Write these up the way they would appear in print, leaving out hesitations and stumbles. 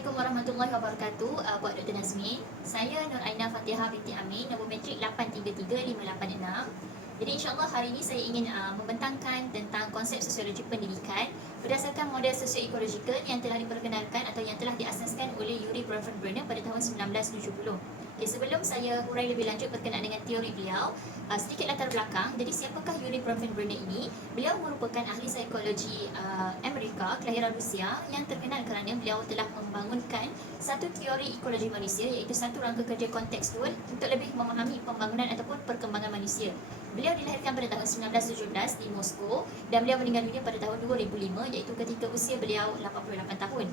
Assalamualaikum warahmatullahi wabarakatuh. Buat Dr. Nazmin, saya Nur Aina Fatihah binti Amin, nombor matrik 833586. Jadi insyaAllah hari ini saya ingin membentangkan tentang konsep sosiologi pendidikan berdasarkan model sosio-ekologikal yang telah diperkenalkan atau yang telah diasaskan oleh Yuri Bronfenbrenner pada tahun 1970. Okay, sebelum saya hurai lebih lanjut berkenaan dengan teori beliau, sedikit latar belakang. Jadi siapakah Yuri Bronfenbrenner ini? Beliau merupakan ahli psikologi Amerika, kelahiran Rusia, yang terkenal kerana beliau telah membangunkan satu teori ekologi manusia, iaitu satu rangka kerja kontekstual untuk lebih memahami pembangunan ataupun perkembangan manusia. Beliau dilahirkan pada tahun 1917 di Moskow dan beliau meninggal dunia pada tahun 2005, iaitu ketika usia beliau 88 tahun.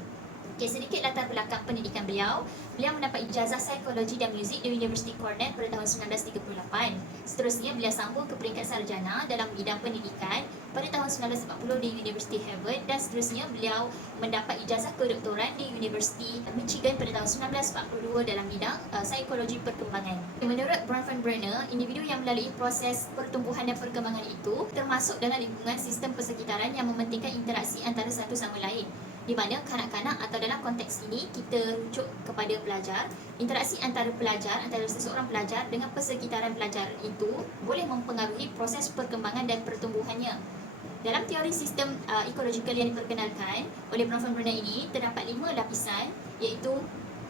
Okay, sedikit latar belakang pendidikan beliau. Beliau mendapat ijazah psikologi dan muzik di University Cornell pada tahun 1938. Seterusnya, beliau sambung ke peringkat sarjana dalam bidang pendidikan pada tahun 1940 di University Harvard, dan seterusnya beliau mendapat ijazah kedoktoran di University Michigan pada tahun 1942 dalam bidang psikologi perkembangan. Menurut Bronfenbrenner, individu yang melalui proses pertumbuhan dan perkembangan itu termasuk dalam lingkungan sistem persekitaran yang mementingkan interaksi antara satu sama lain, di mana kanak-kanak atau dalam konteks ini kita rujuk kepada pelajar. Interaksi antara pelajar, antara seseorang pelajar dengan persekitaran pelajar itu boleh mempengaruhi proses perkembangan dan pertumbuhannya. Dalam teori sistem ekologikal yang diperkenalkan oleh Bronfenbrenner ini, terdapat 5 lapisan, iaitu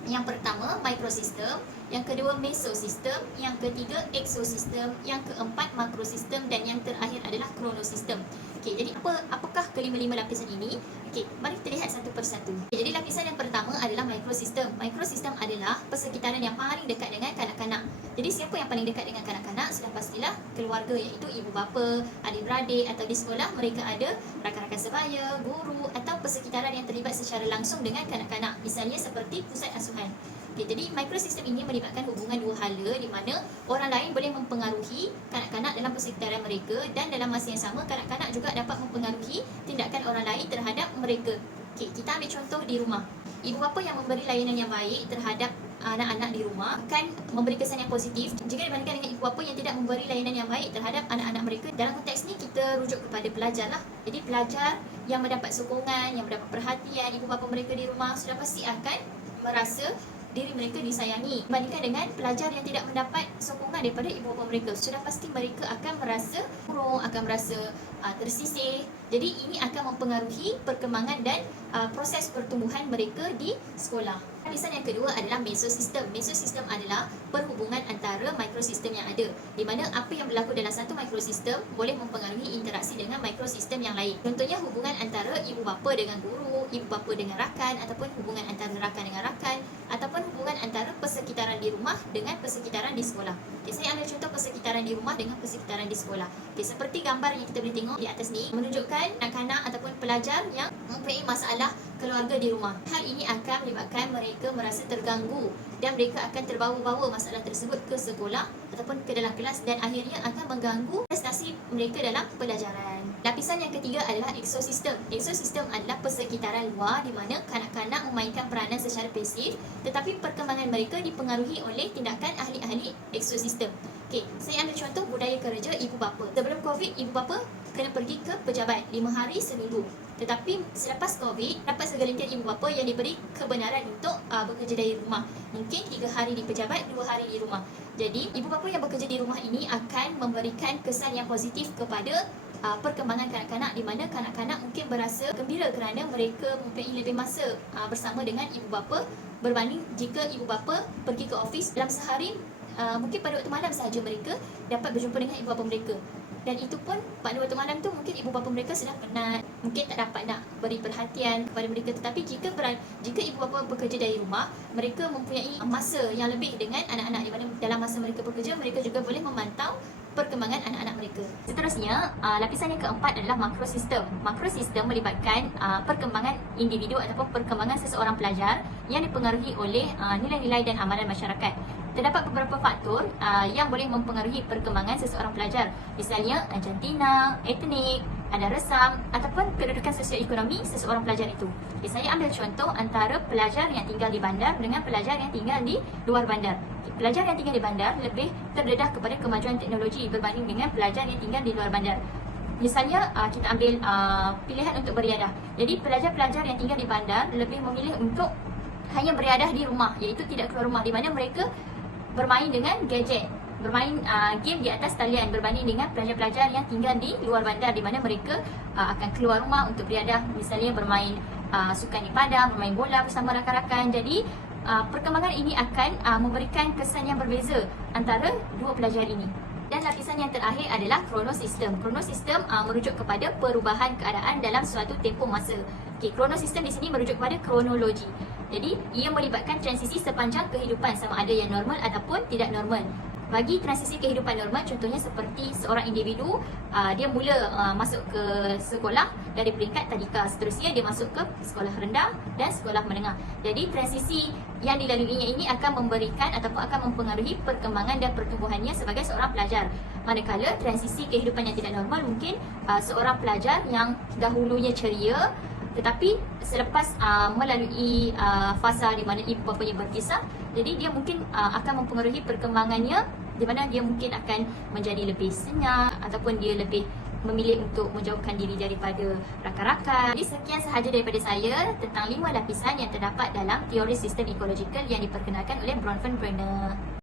yang pertama mikrosistem, yang kedua mesosistem, yang ketiga eksosistem, yang keempat makrosistem, dan yang terakhir adalah kronosistem. Okey, jadi apakah kelima-lima lapisan ini? Okey, mari kita lihat satu persatu. Okay, jadi lapisan yang pertama adalah mikrosistem. Mikrosistem adalah persekitaran yang paling dekat dengan kanak-kanak. Jadi siapa yang paling dekat dengan kanak-kanak? Sudah pastilah keluarga, iaitu ibu bapa, adik-beradik, atau di sekolah mereka ada rakan-rakan sebaya, guru, atau persekitaran yang terlibat secara langsung dengan kanak-kanak, misalnya seperti pusat asuhan. Okay, jadi mikrosistem ini melibatkan hubungan dua hala, di mana orang lain boleh mempengaruhi kanak-kanak dalam persekitaran mereka, dan dalam masa yang sama kanak-kanak juga dapat mempengaruhi tindakan orang lain terhadap mereka. Okay, kita ambil contoh di rumah. Ibu bapa yang memberi layanan yang baik terhadap anak-anak di rumah akan memberi kesan yang positif jika dibandingkan dengan ibu bapa yang tidak memberi layanan yang baik terhadap anak-anak mereka. Dalam konteks ni kita rujuk kepada pelajar lah. Jadi pelajar yang mendapat sokongan, yang mendapat perhatian ibu bapa mereka di rumah, sudah pasti akan merasa diri mereka disayangi, bandingkan dengan pelajar yang tidak mendapat sokongan daripada ibu bapa mereka. Sudah pasti mereka akan merasa kurung, akan merasa tersisih. Jadi ini akan mempengaruhi perkembangan dan proses pertumbuhan mereka di sekolah. Lapisan yang kedua adalah mesosistem. Mesosistem adalah perhubungan antara mikrosistem yang ada, di mana apa yang berlaku dalam satu mikrosistem boleh mempengaruhi interaksi dengan mikrosistem yang lain. Contohnya hubungan antara ibu bapa dengan guru, ibu bapa dengan rakan, ataupun hubungan antara rakan dengan rakan, ataupun hubungan antara persekitaran di rumah dengan persekitaran di sekolah. Okay, saya ambil contoh persekitaran di rumah dengan persekitaran di sekolah. Okay, seperti gambar yang kita boleh tengok di atas ni, menunjukkan kanak-kanak ataupun pelajar yang mempunyai masalah keluarga di rumah. Hal ini akan menyebabkan mereka merasa terganggu dan mereka akan terbawa-bawa masalah tersebut ke sekolah ataupun ke dalam kelas, dan akhirnya akan mengganggu prestasi mereka dalam pelajaran. Lapisan yang ketiga adalah eksosistem. Eksosistem adalah persekitaran luar, di mana kanak-kanak memainkan peranan secara pasif, tetapi perkembangan mereka dipengaruhi oleh tindakan ahli-ahli eksosistem. Okey, saya ambil contoh budaya kerja ibu bapa. Sebelum COVID, ibu bapa kena pergi ke pejabat 5 hari seminggu. Tetapi selepas COVID, dapat segelintir ibu bapa yang diberi kebenaran untuk bekerja dari rumah. Mungkin 3 hari di pejabat, 2 hari di rumah. Jadi, ibu bapa yang bekerja di rumah ini akan memberikan kesan yang positif kepada perkembangan kanak-kanak, di mana kanak-kanak mungkin berasa gembira kerana mereka mempunyai lebih masa bersama dengan ibu bapa berbanding jika ibu bapa pergi ke ofis dalam sehari. Mungkin pada waktu malam sahaja mereka dapat berjumpa dengan ibu bapa mereka, dan itu pun pada waktu malam tu mungkin ibu bapa mereka sedang penat, mungkin tak dapat nak beri perhatian kepada mereka. Tetapi jika ibu bapa bekerja dari rumah, mereka mempunyai masa yang lebih dengan anak-anak, di mana dalam masa mereka bekerja, mereka juga boleh memantau perkembangan anak-anak mereka. Seterusnya, lapisan yang keempat adalah makrosistem. Makrosistem melibatkan perkembangan individu ataupun perkembangan seseorang pelajar yang dipengaruhi oleh nilai-nilai dan amalan masyarakat. Terdapat beberapa faktor yang boleh mempengaruhi perkembangan seseorang pelajar. Misalnya jantina, etnik, ada resam, ataupun kedudukan sosioekonomi seseorang pelajar itu. Okay, saya ambil contoh antara pelajar yang tinggal di bandar dengan pelajar yang tinggal di luar bandar. Pelajar yang tinggal di bandar lebih terdedah kepada kemajuan teknologi berbanding dengan pelajar yang tinggal di luar bandar. Misalnya kita ambil pilihan untuk beriadah. Jadi pelajar-pelajar yang tinggal di bandar lebih memilih untuk hanya beriadah di rumah, iaitu tidak keluar rumah, di mana mereka bermain dengan gadget, bermain game di atas talian, berbanding dengan pelajar-pelajar yang tinggal di luar bandar, di mana mereka akan keluar rumah untuk beriadah, misalnya bermain sukan di padang, bermain bola bersama rakan-rakan. Jadi perkembangan ini akan memberikan kesan yang berbeza antara dua pelajar ini. Dan lapisan yang terakhir adalah kronosistem. Kronosistem merujuk kepada perubahan keadaan dalam suatu tempoh masa. Okey, kronosistem di sini merujuk kepada kronologi. Jadi, ia melibatkan transisi sepanjang kehidupan, sama ada yang normal ataupun tidak normal. Bagi transisi kehidupan normal, contohnya seperti seorang individu, dia mula masuk ke sekolah dari peringkat tadika, seterusnya dia masuk ke sekolah rendah dan sekolah menengah. Jadi transisi yang dilaluinya ini akan memberikan ataupun akan mempengaruhi perkembangan dan pertumbuhannya sebagai seorang pelajar. Manakala transisi kehidupan yang tidak normal mungkin seorang pelajar yang dahulunya ceria, tetapi selepas melalui fasa di mana ibu bapanya berpisah, jadi dia mungkin akan mempengaruhi perkembangannya, di mana dia mungkin akan menjadi lebih senyap ataupun dia lebih memilih untuk menjauhkan diri daripada rakan-rakan. Jadi sekian sahaja daripada saya tentang 5 lapisan yang terdapat dalam teori sistem ekologikal yang diperkenalkan oleh Bronfenbrenner.